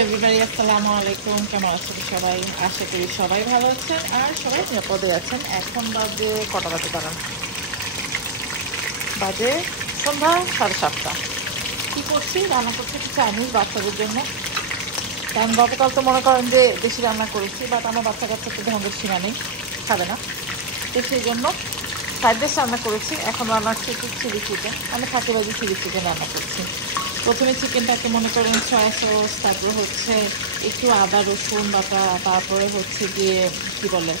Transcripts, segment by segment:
Everybody, আসসালামু আলাইকুম। কেমন আছেন সবাই? আশা করি সবাই ভালো আছেন আর সবাই নিরাপদে আছেন। এখন বাজে কটা বাজে দাঁড়ান, বাজে সন্ধ্যা 7:30। কী করছি? রান্না করছি একটু চাইনিজ বাচ্চাদের জন্য। কারণ গতকাল তো মনে করেন যে বেশি রান্না করেছি, বাট আমার বাচ্চা কাচ্চা তো ঢঙ্গের সীমা নেই, খাবে না। তো সেই জন্য ফ্রাইড রাইস রান্না করেছি। এখন রান্না করছি একটু চিলি চিকেন, আমি ফাঁকিবাজি চিলি চিকেন রান্না করছি। প্রথমে চিকেনটাকে মনে করেন সয়া সস, তারপরে হচ্ছে একটু আদা রসুন বাটা, তারপরে হচ্ছে গিয়ে কী বলে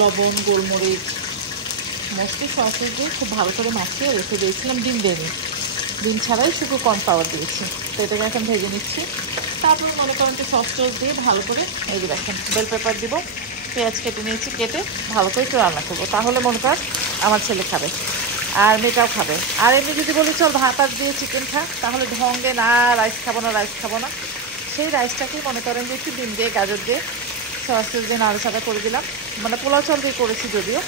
লবণ গোলমরিচ মোস্টলি সয়া সস দিয়ে খুব ভালো করে মাখিয়ে রেখে দিয়েছিলাম। ডিম দিইনি, ডিম ছাড়াই শুধু কর্নফ্লাওয়ার দিয়েছি। তো এটাকে এখন ভেজে নিচ্ছি। তারপরে মনে করেন যে সস টস দিয়ে ভালো করে এই যে দেখেন বেল পেপার দিব, পেঁয়াজ কেটে নিয়েছি, কেটে ভালো করে একটু রান্না করবো। তাহলে মনে করেন আমার ছেলে খাবে আর মেয়েটাও খাবে। আর এমনি যদি বলি চল ভাত আর দিয়ে চিকেন খা, তাহলে ঢঙ্গে না রাইস খাবো না রাইস খাবো না। সেই রাইসটাকেই মনে করেন যে একটু ডিম দিয়ে গাজর দিয়ে সস দিয়ে নাড়াচাড়া করে দিলাম। মানে পোলাও চাল দিয়ে করেছি যদিও,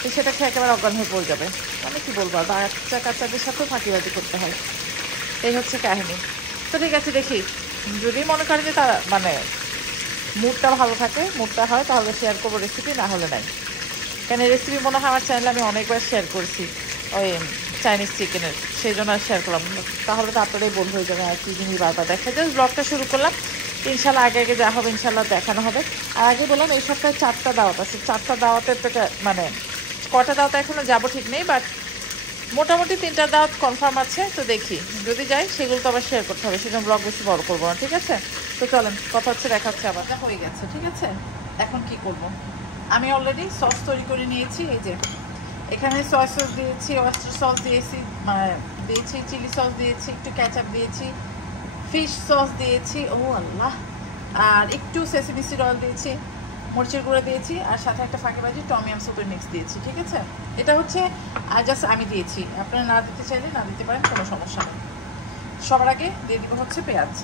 তো সেটা খেয়ে একেবারে অজ্ঞান হয়ে পড়ে যাবে। মানে কী বলবো, আর বাচ্চা কাচ্চাদের সাথেও ফাঁকিবাজি করতে হয়, এই হচ্ছে কাহিনী। তো ঠিক আছে, দেখি যদি মনে করেন যে তার মানে মুডটা ভালো থাকে, মুডটা হয়, তাহলে শেয়ার করবো রেসিপি, না হলে নাই। কেন রেসিপি মনে হয় আমার চ্যানেলে আমি অনেকবার শেয়ার করেছি ওই চাইনিজ চিকেনের, সেই জন্য আর শেয়ার করলাম। তাহলে তো আপনারাই বল হয়ে যাবে আর কি জিনিস বারবার দেখা যায়। ব্লগটা শুরু করলাম, ইনশাল্লাহ আগে আগে যা হবে ইনশাল্লাহ দেখানো হবে। আর আগে বললাম এই সপ্তাহে 4টা দাওয়াত আছে। 4টা দাওয়াতের তো মানে কটা দাওয়াতে এখনও যাবো ঠিক নেই, বাট মোটামুটি 3টা দাওয়াত কনফার্ম আছে। তো দেখি যদি যাই সেগুলো তো আবার শেয়ার করতে হবে, সেজন্য ব্লগ বেশি বড় করবো না, ঠিক আছে? তো চলেন, কথা হচ্ছে দেখা হচ্ছে আবার। হয়ে গেছে, ঠিক আছে। এখন কি করব, আমি অলরেডি সস তৈরি করে নিয়েছি। এই যে এখানে সয়া সস দিয়েছি, ওয়েস্টার সস দিয়েছি, দিয়েছি চিলি সস দিয়েছি, একটু ক্যাচআপ দিয়েছি, ফিশ সস দিয়েছি, ও আল্লাহ, আর একটু সেসমি সিড অয়েল দিয়েছি, মরিচের গুঁড়ো দিয়েছি, আর সাথে একটা ফাঁকিবাজি টমিয়াম সুপের মিক্স দিয়েছি, ঠিক আছে? এটা হচ্ছে জাস্ট আমি দিয়েছি, আপনারা না দিতে চাইলে না দিতে পারেন, কোনো সমস্যা নেই। সবার আগে দিয়ে দিব হচ্ছে পেঁয়াজ।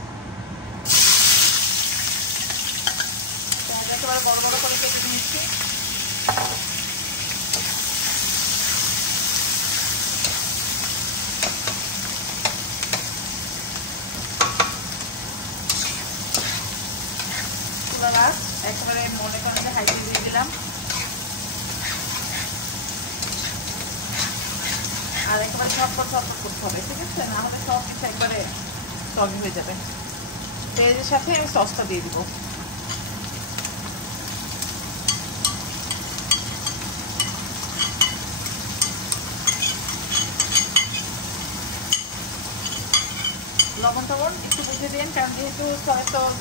পেঁয়াজ একেবারে বড় বড় করে কেটে নিয়েছি। একেবারে মনে করেন যে হাইতে দিয়ে দিলাম, আর একেবারে ঝটপট করতে হবে, ঠিক আছে? না হলে সব কিছু একবারে সবই হয়ে যাবে। পেঁয়াজের সাথে আমি সসটা দিয়ে দিব। লবণ টবণ একটু বুঝে দিন, কারণ যেহেতু সয়া সস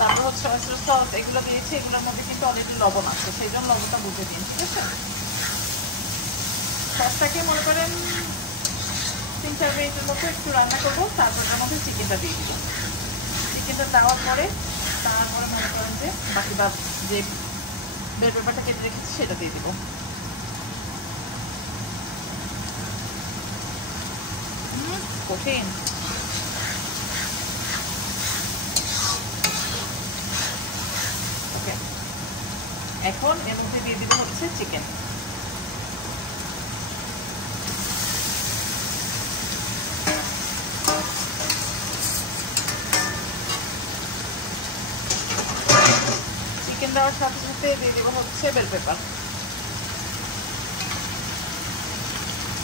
তারপর হচ্ছে সয়া সস এগুলো দিয়েছি, এগুলোর মধ্যে কিন্তু অলরেডি লবণ আছে, সেই জন্য লবণটা বুঝে দিন, ঠিক আছে? সসটাকে মনে করেন 3-4 মিনিটের মতো একটু রান্না করবো, তারপর ওটার মধ্যে চিকেনটা দিয়ে দিব। চিকেনটা দেওয়ার পরে তারপরে মনে করেন যে বাকি যে বেল পেপারটা কেটে রেখেছি সেটা দিয়ে দিব। কঠিন। ওকে, এখন এর মধ্যে দিয়ে দিব হচ্ছে চিকেন। চিকেন দেওয়ার সাথে সাথে দিয়ে দিব হচ্ছে বেল পেপার।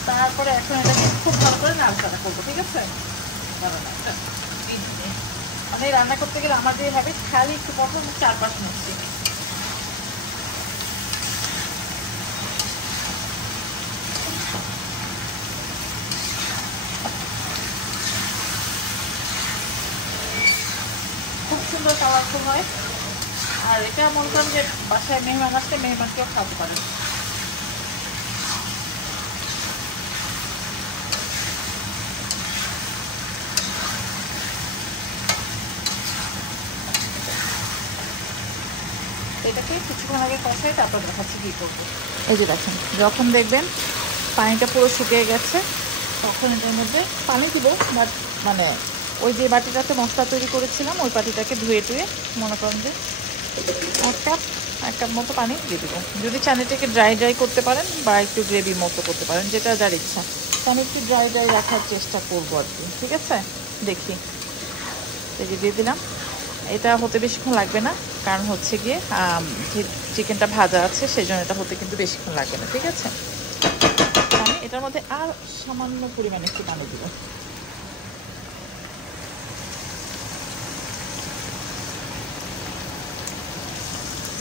তারপরে এখন এটাকে খুব ভালো করে নাড়াচাড়া করবো, ঠিক আছে? আমি রান্না করতে গেলে আমার যে হ্যাবিট, খালি একটু প্রথম 4-5 মুছছি। খুব সুন্দর কালারফুল হয়, আর এটা মনে করেন যে বাসায় মেহমান আসলে মেহমানকেও খাওয়াতে পারেন। এটাকে কিছুক্ষণ আগে কষাই তারপর দেখাচ্ছি কী করবো। এই যে দেখেন, যখন দেখবেন পানিটা পুরো শুকিয়ে গেছে, তখন এটার মধ্যে পানি দিব। বাট মানে ওই যে বাটিটাতে মশলা তৈরি করেছিলাম, ওই বাটিটাকে ধুয়ে টুয়ে মনে করেন যে এক কাপ মতো পানি দিয়ে দেবো। যদি চান এটাকে ড্রাই করতে পারেন বা একটু গ্রেভি মতো করতে পারেন, যেটা যার ইচ্ছা। তো আমি একটু ড্রাই রাখার চেষ্টা করবো আর কি, ঠিক আছে? দেখি, এই যে দিয়ে দিলাম। এটা হতে বেশিক্ষণ লাগবে না, কারণ হচ্ছে গিয়ে চিকেনটা ভাজা আছে, সেই জন্য এটা হতে কিন্তু বেশিক্ষণ লাগবে না। ঠিক আছে, আমি এটার মধ্যে আর সামান্য পরিমাণে একটু পানি দিব।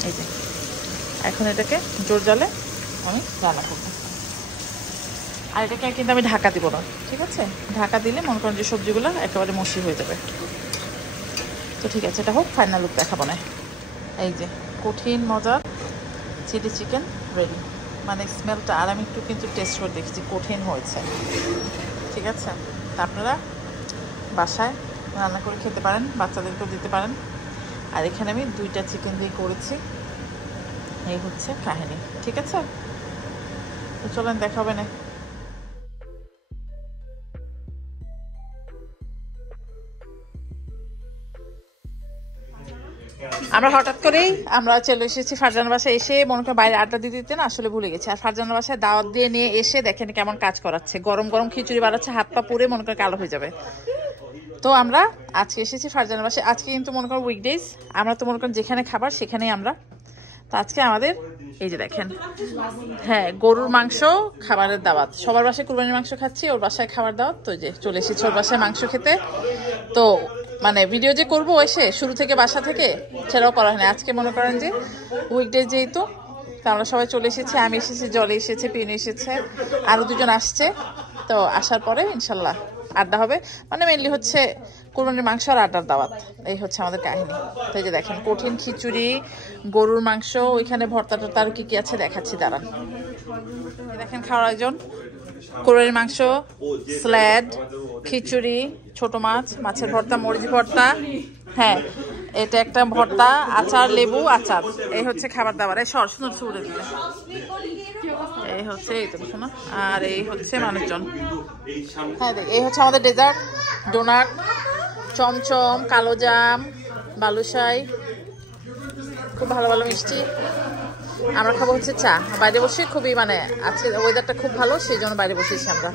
এই যে এখন এটাকে জোর জালে আমি রান্না করবো। আর এটাকে কিন্তু আমি ঢাকা দিব না, ঠিক আছে? ঢাকা দিলে মনে করেন যে সবজিগুলো একেবারে মসি হয়ে যাবে। তো ঠিক আছে, এটা হোক, ফাইনাল লুক দেখাবো না। এই যে কঠিন মজার চিলি চিকেন রেডি। মানে স্মেলটা আর আমি একটু কিন্তু টেস্ট করে দেখছি, কঠিন হয়েছে। ঠিক আছে, তা আপনারা বাসায় রান্না করে খেতে পারেন, বাচ্চাদেরকেও দিতে পারেন। আর এখানে আমি 2টা চিকেন দিয়ে করেছি। এই হচ্ছে কাহিনী। ঠিক আছে, তো চলেন দেখা হবে না। আমরা হঠাৎ করেই আমরা চলে এসেছি ফারজানার বাসায়। এসে মনে করেন বাইরে আড্ডা দিতে দিতে না আসলে ভুলে গেছি। আর ফারজানার বাসায় দাওয়াত দিয়ে নিয়ে এসে দেখেন কেমন কাজ করাচ্ছে, গরম গরম খিচুড়ি বানাচ্ছে, হাত পা পুড়ে মনে করে কালো হয়ে যাবে। তো আমরা আজকে এসেছি ফারজানার বাসায়। আজকে কিন্তু মনে করেন উইকডেজ, আমরা তো মনে করেন যেখানে খাবার সেখানেই আমরা। তো আজকে আমাদের এই যে দেখেন, হ্যাঁ, গরুর মাংস খাবারের দাওয়াত। সবার বাসায় কুরবানির মাংস খাচ্ছি, ওর বাসায় খাবার দাওয়াত। তো যে চলে এসেছি ওর বাসায় মাংস খেতে। তো মানে ভিডিও যে করবো এসে শুরু থেকে বাসা থেকে সেটাও করা হয় না। আজকে মনে করেন যে উইকডে যেহেতু, তো আমরা সবাই চলে এসেছি। আমি এসেছি, জলে এসেছে, পিন এসেছে, আরও 2জন আসছে। তো আসার পরে ইনশাল্লাহ আড্ডা হবে। মানে মেনলি হচ্ছে কুরবানির মাংস আর আড্ডার দাওয়াত, এই হচ্ছে আমাদের কাহিনী। তো এই যে দেখেন কঠিন খিচুড়ি, গরুর মাংস, ওইখানে ভর্তা টর্তা আর কি কি আছে দেখাচ্ছি, দাঁড়ান। দেখেন খাওয়ার আয়োজন, কুরবানির মাংস, স্যালাড, খিচুড়ি, ছোট মাছ, মাছের ভর্তা, মরিচ ভর্তা, হ্যাঁ এটা একটা ভর্তা, আচার, লেবু আচার। এই হচ্ছে খাবার দাবার। এই সুন্দর সুরে দিলে এই হচ্ছে, এই তো শোনো। আর এই হচ্ছে মানুষজন। হ্যাঁ দেখ, এই হচ্ছে আমাদের ডেজার্ট, ডোনাট, চমচম, কালোজাম, বালুশাই, খুব ভালো ভালো মিষ্টি। আমরা খাবো হচ্ছে চা বাইরে বসে। খুবই মানে আজকে ওয়েদারটা খুব ভালো, সেই জন্য বাইরে বসেছি আমরা।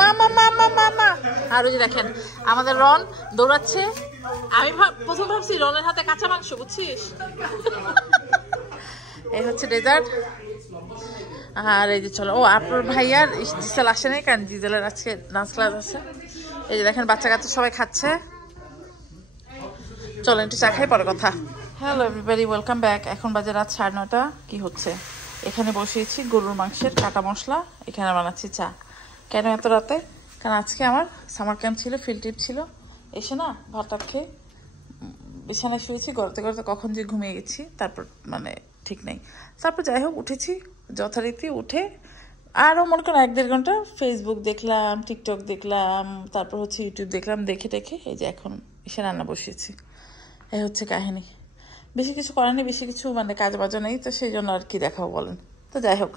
মামা মামা মামা। আর ওই যে দেখেন আমাদের রন দৌড়াচ্ছে। আমি প্রথম ভাবছি রনের হাতে কাঁচা মাংস, বুঝছিস? এই হচ্ছে ডেজার্ট। আর এই যে চলো, ও আপনার ভাইয়ার জিসাল আসে নাই, কারণ জিজালের আজকে ডান্স ক্লাস আছে। এই যে দেখেন বাচ্চা কাচ্চা সবাই খাচ্ছে। চলেন একটু চা খাই, পরে কথা। Hello everybody, welcome back. এখন বাজে রাত 9:30। কি হচ্ছে? এখানে বসিয়েছি গরুর মাংসের কাটা মশলা, এখানে বানাচ্ছি চা। কেন এত রাতে? কারণ আজকে আমার সামার ক্যাম্প ছিল, ফিল্ড ট্রিপ ছিল। এসে না ভাত টাত খেয়ে বিছানায় শুয়েছি, গড়তে গড়তে কখন যে ঘুমিয়ে গেছি তারপর মানে ঠিক নেই। তারপর যাই হোক উঠেছি যথারীতি, উঠে আরও মনে করেন 1-1.5 ঘন্টা ফেসবুক দেখলাম, টিকটক দেখলাম, তারপর হচ্ছে ইউটিউব দেখলাম, দেখে টেখে এই যে এখন এসে রান্না বসিয়েছি। এই হচ্ছে কাহিনী। বেশি কিছু করার নেই, বেশি কিছু মানে কাজ বাজা নেই, তো সেই জন্য আর কি দেখাবো বলেন। তো যাই হোক,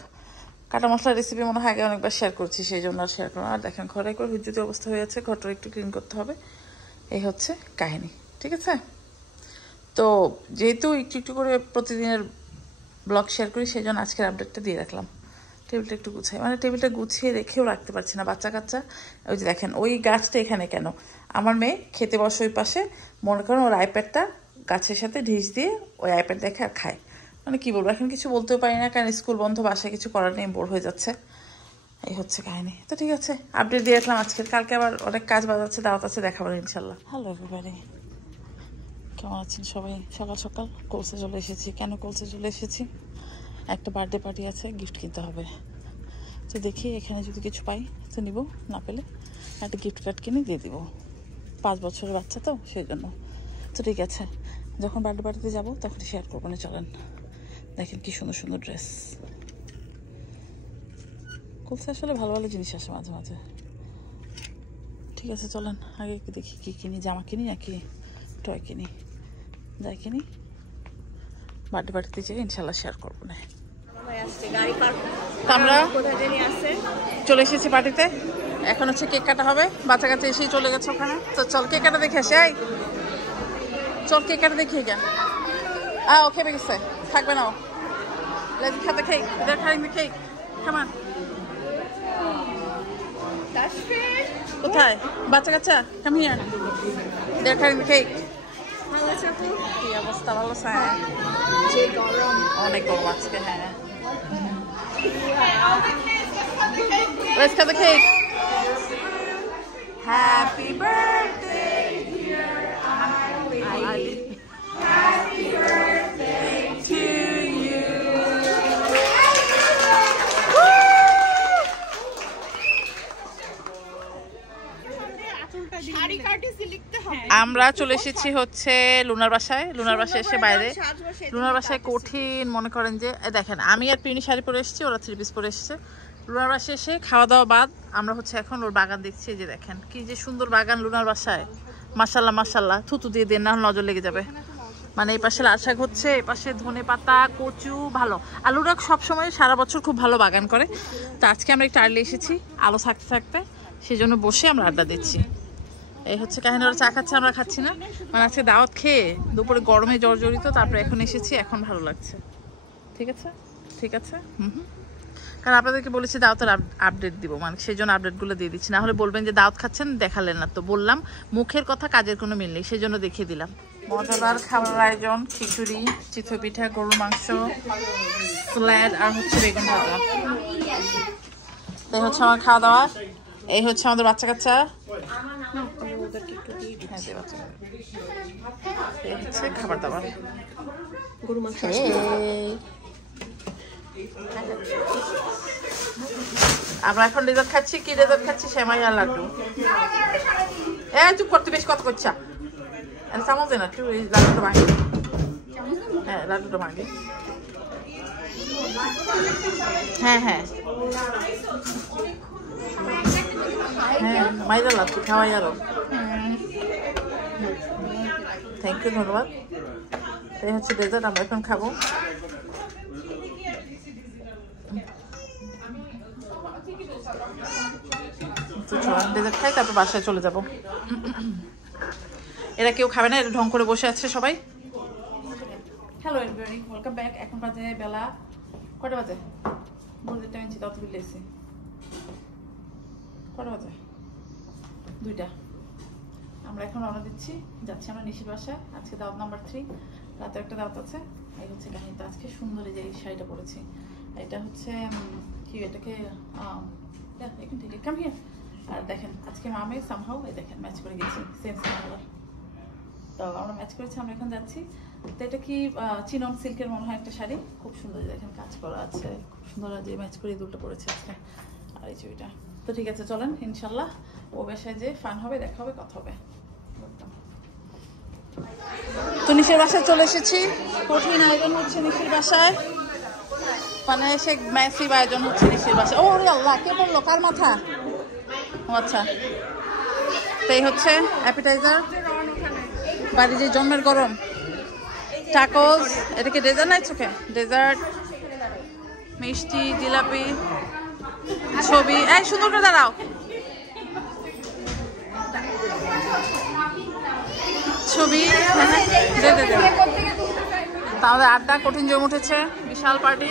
কাটা মশলার রেসিপি মনে হয় আগে অনেকবার শেয়ার করছি, সেই জন্য আর শেয়ার করো। আর দেখেন ঘরে করে হুজ্জুতি অবস্থা হয়ে আছে, ঘরটা একটু ক্লিন করতে হবে। এই হচ্ছে কাহিনী, ঠিক আছে? তো যেহেতু একটু একটু করে প্রতিদিনের ব্লগ শেয়ার করি, সেই জন্য আজকের আপডেটটা দিয়ে রাখলাম। টেবিলটা একটু গুছাই, মানে টেবিলটা গুছিয়ে রেখেও রাখতে পারছি না, বাচ্চা কাচ্চা। ওই যে দেখেন ওই গাছটা এখানে কেন? আমার মেয়ে খেতে বসে ওই পাশে, মনে করেন ওর আইপ্যাডটা গাছের সাথে ঢিস দিয়ে ওই আইপ্যাড দেখে আর খায়। মানে কি বলবো, এখন কিছু বলতেও পারি না, কারণ স্কুল বন্ধ, বাসায় কিছু করার নেই, বোর হয়ে যাচ্ছে। এই হচ্ছে কাহিনী। তো ঠিক আছে, আপডেট দিয়ে রাখলাম আজকের। কালকে আবার অনেক কাজ বাজাচ্ছে, দাওয়াত আছে, দেখাবো ইনশাল্লাহ। হ্যালো এভরিবডি, কেমন আছেন সবাই? সকাল সকাল কোলসে চলে এসেছি। কেন কোলসে চলে এসেছি? একটা বার্থডে পার্টি আছে, গিফট কিনতে হবে। তো দেখি এখানে যদি কিছু পাই তো নিব, না পেলে একটা গিফট কার্ড কিনে দিয়ে দিব। 5 বছরের বাচ্চা তো, সেই জন্য। তো ঠিক আছে, যখন বার্থডে পার্টিতে যাবো তখন শেয়ার করবো না। চলেন দেখেন কি সুন্দর সুন্দর ড্রেস। কোলসে আসলে ভালো ভালো জিনিস আসে মাঝে মাঝে। ঠিক আছে চলেন আগে দেখি কি কিনি, জামা কিনি নাকি টয় কিনি। যাই কিনি, বার্থডে পার্টিতে যাই ইনশাল্লাহ শেয়ার করবো না। আমরা চলে এসেছি পার্টিতে, এখন হচ্ছে কেক কাটা হবে। বাচ্চা কাছে এসেই চলে গেছে ওখানে। তো চল কেক কাটা দেখে আসে। চল কেক কাটা দেখি গা। ও খেপে গেছে, থাকবে না ও। Let's cut the cake. They're cutting the cake. Come on. কোথায় বাচ্চা কাচ্চা? Come here. They're cutting the cake. কি অবস্থা ভালো স্যার? অনেক গরম আজকে। হ্যাঁ, let's cut the cake. Happy birthday dear Ali. Happy birthday to you. আমরা চলে এসেছি হচ্ছে লুনার বাসায়। লুনার বাসায় এসে বাইরে, লুনার বাসায় কঠিন মনে করেন যে দেখেন আমি আর পিউনি শাড়ি পরে এসেছি, ওরা 3 পিস পরে এসেছে। লুনার বাসায় এসে খাওয়া দাওয়া বাদ আমরা হচ্ছে এখন ওর বাগান দেখছি। যে দেখেন কি যে সুন্দর বাগান লুনার বাসায়, মাশাল্লাহ মাশাল্লাহ। থুতু দিয়ে দেন না নজর লেগে যাবে। মানে এই পাশে লাল শাক হচ্ছে, এই পাশে ধনে পাতা, কচু, ভালো। আর লুনা সবসময় সারা বছর খুব ভালো বাগান করে। তো আজকে আমরা একটু আর্লি এসেছি আলো থাকতে থাকতে, সেই জন্য বসে আমরা আড্ডা দিচ্ছি। এই হচ্ছে কাহিনী। ওরা চা খাচ্ছে, আমরা খাচ্ছি না। মানে আজকে দাওয়াত খেয়ে দুপুরে গরমে জর্জরিত, তারপরে এখন এসেছি, এখন ভালো লাগছে। ঠিক আছে, ঠিক আছে। কারণ আপনাদেরকে বলেছি দাওয়াতের আপডেট দিব, মানে সেই জন্য আপডেটগুলো দিয়ে দিচ্ছি। না হলে বলবেন যে দাওয়াত খাচ্ছেন দেখালেন না। তো বললাম মুখের কথা কাজের কোনো মিল নেই, সেই জন্য দেখিয়ে দিলাম। মজাদার খাবার আয়োজন, খিচুড়ি, চিতই পিঠা, গরুর মাংস, স্যালাড আর হচ্ছে বেগুন ভাজা। এই হচ্ছে আমার খাওয়া দাওয়া। এই হচ্ছে আমাদের বাচ্চা কাচ্চা। এই হচ্ছে খাবার দাবার, গরু মাংস। আমরা এখন ডেজার্ট খাচ্ছি। কি ডেজার্ট খাচ্ছি? সেমাই আর লাড্ডু। চুপ করতে, বেশ কত করছা। চামচ দে না একটু, লাড্ডুটা ভাঙে। হ্যাঁ, লাড্ডুটা ভাঙে। হ্যাঁ হ্যাঁ হ্যাঁ, মাইরা লাড্ডু খাওয়াই আরো। থ্যাংক ইউ, ধন্যবাদ। এই হচ্ছে ডেজার্ট, আমরা এখন খাবো। ডেজার্ট খাই, তারপর বাসায় চলে যাব। এরা কেউ খাবে না, এটা ঢং করে বসে আছে সবাই। Hello everybody, welcome back. এখন বাজে বেলা কটা বাজে? বলতে টাইম ছিল তত বিলেছি। কটা বাজে? 2টা। আমরা এখন রওনা দিচ্ছি, যাচ্ছি আমরা নিশির বাসায়। আজকে দাওয়াত নাম্বার 3, রাতে একটা দাওয়াত আছে। এই হচ্ছে কাহিনী। তো আজকে সুন্দর এই যে এই শাড়িটা পরেছি, এটা হচ্ছে কি, এটাকে এখন ঠিক কাম হিয়ার। আর দেখেন আজকে মামে সামহাও এই দেখেন ম্যাচ করে গেছি, সেম কালার। তো আমরা ম্যাচ করেছি, আমরা এখন যাচ্ছি। তো এটা কি চিনন সিল্কের মনে হয় একটা শাড়ি, খুব সুন্দর। দেখেন কাজ করা আছে, খুব সুন্দর। যে ম্যাচ করে দুলটা পড়েছে আজকে। আর এই ছবিটা। তো ঠিক আছে, চলেন ইনশাল্লাহ ও বাসায় যে ফান হবে, দেখা হবে, কথা হবে। তো নিশির বাসায় চলে এসেছি। কঠিন আয়োজন হচ্ছে নিশির বাসায়, মানে সে ম্যাসিভ আয়োজন হচ্ছে নিশির বাসায়। ও রে আল্লাহ, কে বললো? কার মাথা? ও আচ্ছা। তো এই হচ্ছে অ্যাপিটাইজার, বাড়ি যে জন্মের গরম, টাকোস। এটাকে ডেজার্ট নাই চোখে, ডেজার্ট, মিষ্টি, জিলাপি, ছবি। এই সুন্দর করে দাঁড়াও। ছবি দে দে দে। তাহলে আড্ডা কঠিন জমে উঠেছে, বিশাল পার্টি।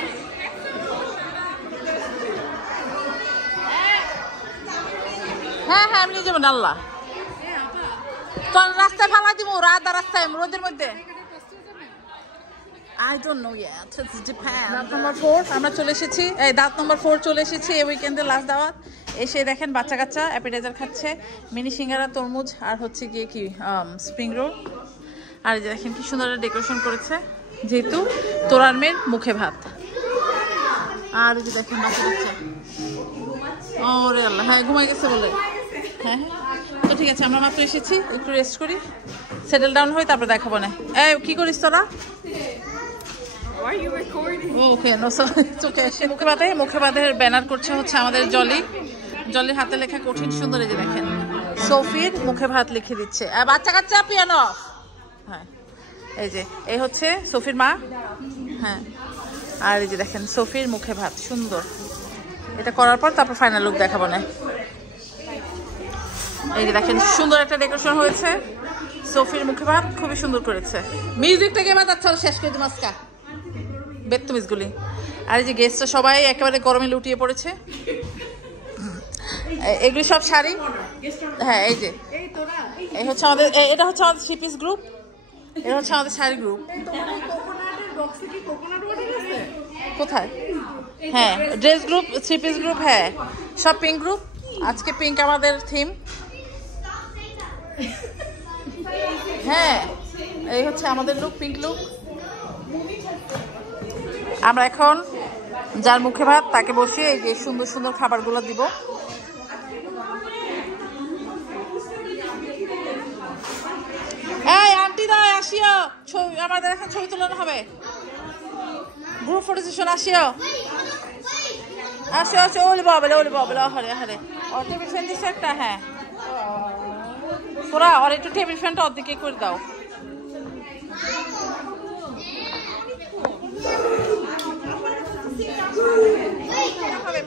হ্যাঁ হ্যাঁ, আমি নিয়ে যাবেন। আল্লাহ, তখন রাস্তায় ফালা দিব, রাত আর রাস্তায় রোদের মধ্যে। I don't know yet. It's Japan. দাঁত নম্বর 4 আমরা চলে এসেছি। এই দাঁত নম্বর 4 চলে এসেছি এই উইকেন্ডে, লাস্ট দাওয়াত। এসে দেখেন বাচ্চা কাচ্চা অ্যাপিটাইজার খাচ্ছে, মিনি সিঙ্গারা, তরমুজ আর হচ্ছে গিয়ে কি স্প্রিং রোল। আর এই যে দেখেন কি সুন্দর ডেকোরেশন করেছে, যেহেতু তোরার মেয়ের মুখে ভাত। আর এই যে দেখেন বাচ্চা কাচ্চা। ওরে আল্লাহ, হ্যাঁ ঘুমাই গেছে বলে। হ্যাঁ হ্যাঁ, তো ঠিক আছে, আমরা মাত্র এসেছি, একটু রেস্ট করি, সেটেল ডাউন হই, তারপর দেখাবো না। এই কি করিস তোরা? ওকে, নো চোখে এসে মুখে বাঁধের ব্যানার করছে হচ্ছে আমাদের জলি। জলির হাতে লেখা কঠিন সুন্দর। এই যে দেখেন সফির মুখে ভাত লিখে দিচ্ছে। বাচ্চা কাচ্চা পিয়ানো। হ্যাঁ, এই যে এই হচ্ছে সফির মা। হ্যাঁ, আর এই যে দেখেন সফির মুখে ভাত, সুন্দর। এটা করার পর তারপর ফাইনাল লুক দেখাবো না। এই যে দেখেন সুন্দর একটা ডেকোরেশন হয়েছে, সফির মুখে ভাত খুবই সুন্দর করেছে। মিউজিকটাকে বাজাচ্ছে, শেষ করে দিই মাস্কা বেত্তমিজগুলি। আর এই যে গেস্টরা সবাই একেবারে গরমে লুটিয়ে পড়েছে। এগুলি সব শাড়ি। হ্যাঁ, এই যে এই হচ্ছে আমাদের, এটা হচ্ছে আমাদের 3 পিস গ্রুপ। এটা হচ্ছে আমাদের শাড়ি গ্রুপ। কোথায়? হ্যাঁ, dress group, three piece group, হ্যাঁ সব পিঙ্ক গ্রুপ। আজকে পিঙ্ক আমাদের থিম। হ্যাঁ, এই হচ্ছে আমাদের লুক, পিঙ্ক লুক। আমরা এখন যার মুখে ভাত তাকে বসিয়ে এই যে সুন্দর সুন্দর খাবারগুলো দিব। এই আন্টি দা আসিও, ছবি আমাদের এখন ছবি তোলানো হবে, গ্রুপ ফটো সেশন। আসিও আসো আসো, ওলি বাবলে ওলি বাবলে, হরে হরে। ওর টেবিল ফ্যান দিচ্ছে একটা, হ্যাঁ তোরা ওর একটু টেবিল ফ্যানটা ওর দিকে করে দাও।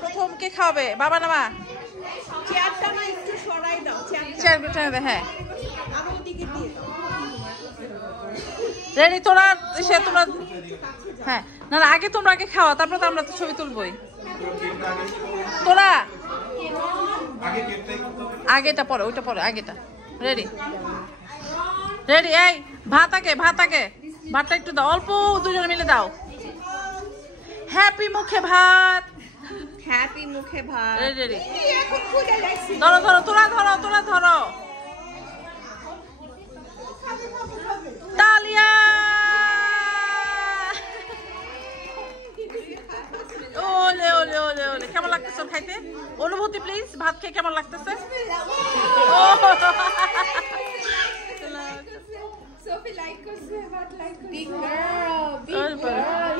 প্রথম কে খাওয়াবে, বাবা না মা? হ্যাঁ রেডি তোরা, সে তোমরা, হ্যাঁ না না আগে তোমরা আগে খাওয়া, তারপর তো আমরা তো ছবি তুলবই। তোরা আগেটা পরে, ওইটা পরে, আগেটা। Ready ready. এই ভাত আগে, ভাত আগে, ভাতটা একটু দাও, অল্প দুজনে মিলে দাও। হ্যাপি মুখে ভাত, হ্যাপি মুখে ভাত। Ready ready. ধরো ধরো, তোরা ধরো, তোরা ধরো। তালিয়া। ওলে ওলে ওলে ওলে, কেমন লাগতেছে খাইতে? অনুভূতি প্লিজ, ভাত খেয়ে কেমন লাগতেছে? Sophie like us, but like us. Big girl, big girl.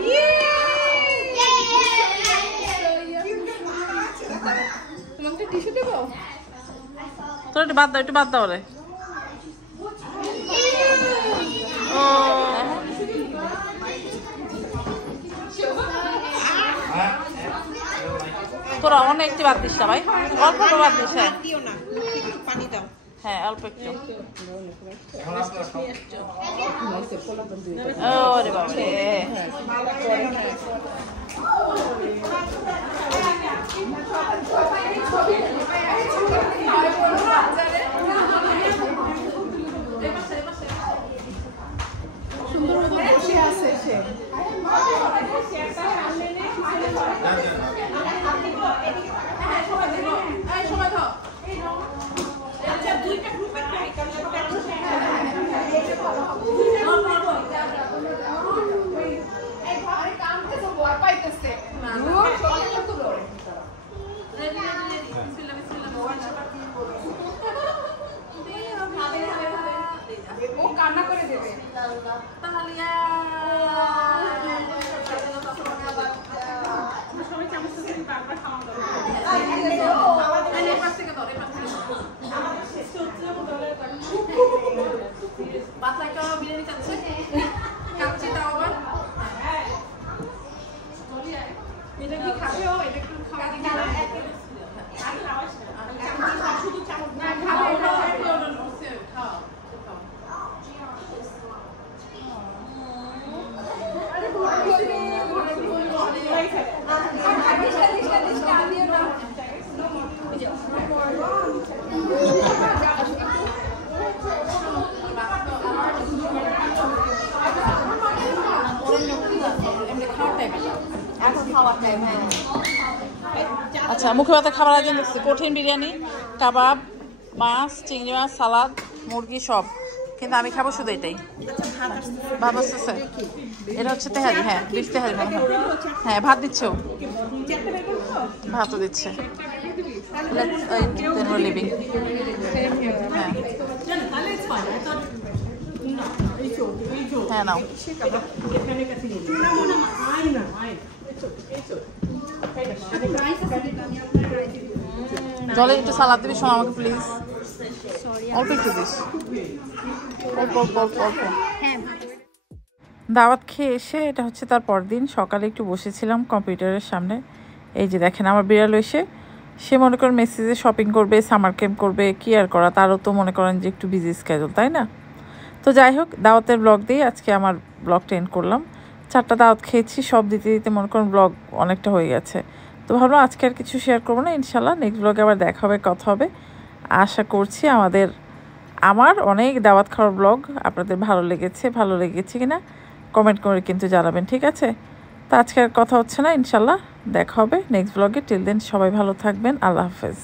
তোমাকে টিস্যু দেবো? তোর একটু বাদ দাও, একটু বাদ দাও রে। ও তোরা অনেকটি বাদ দিস না ভাই, অল্প বাদ দিস। হ্যাঁ দিও না, একটু পানি দাও। হ্যাঁ অল্প একটু। ওরে বাবা রে, সুন্দর মতো বসে আছে সে। ও কান্না করে দেবে। এটা কি খাবে? ও এটা একটু শুধু চামচ না খাবে। আচ্ছা মুখে ভাতের খাবার আগে নিচ্ছি, কঠিন বিরিয়ানি, কাবাব, মাছ, চিংড়ি মাছ, সালাদ, মুরগি সব, কিন্তু আমি খাবো শুধু এটাই। ভাত আসতেছে, এটা হচ্ছে তেহারি। হ্যাঁ বিফ তেহারি মনে হয়। হ্যাঁ ভাত দিচ্ছেও, ভাতও দিচ্ছে। লিভিং। হ্যাঁ হ্যাঁ নাও। জলে একটু সালাদ দিবি শোনো আমাকে প্লিজ, অল্প একটু দিস, অল্প অল্প অল্প অল্প। দাওয়াত খেয়ে এসে এটা হচ্ছে তার পরদিন সকালে একটু বসেছিলাম কম্পিউটারের সামনে। এই যে দেখেন আমার বিড়াল এসে, সে মনে করেন মেসেজে শপিং করবে, সামার ক্যাম্প করবে, কি আর করা, তারও তো মনে করেন যে একটু বিজি স্কেজুল, তাই না? তো যাই হোক, দাওয়াতের ব্লগ দিয়ে আজকে আমার ব্লগটা এন্ড করলাম। 4টা দাওয়াত খেয়েছি, সব দিতে দিতে মনে করেন ব্লগ অনেকটা হয়ে গেছে। তো ভাবলাম আজকে আর কিছু শেয়ার করবো না, ইনশাল্লাহ নেক্সট ব্লগে আবার দেখা হবে, কথা হবে। আশা করছি আমাদের আমার অনেক দাওয়াত খাওয়ার ব্লগ আপনাদের ভালো লেগেছে কিনা কমেন্ট করে কিন্তু জানাবেন, ঠিক আছে? তো আজকে আর কথা হচ্ছে না, ইনশাল্লাহ দেখা হবে নেক্সট ব্লগে। টিল দেন সবাই ভালো থাকবেন, আল্লাহ হাফেজ।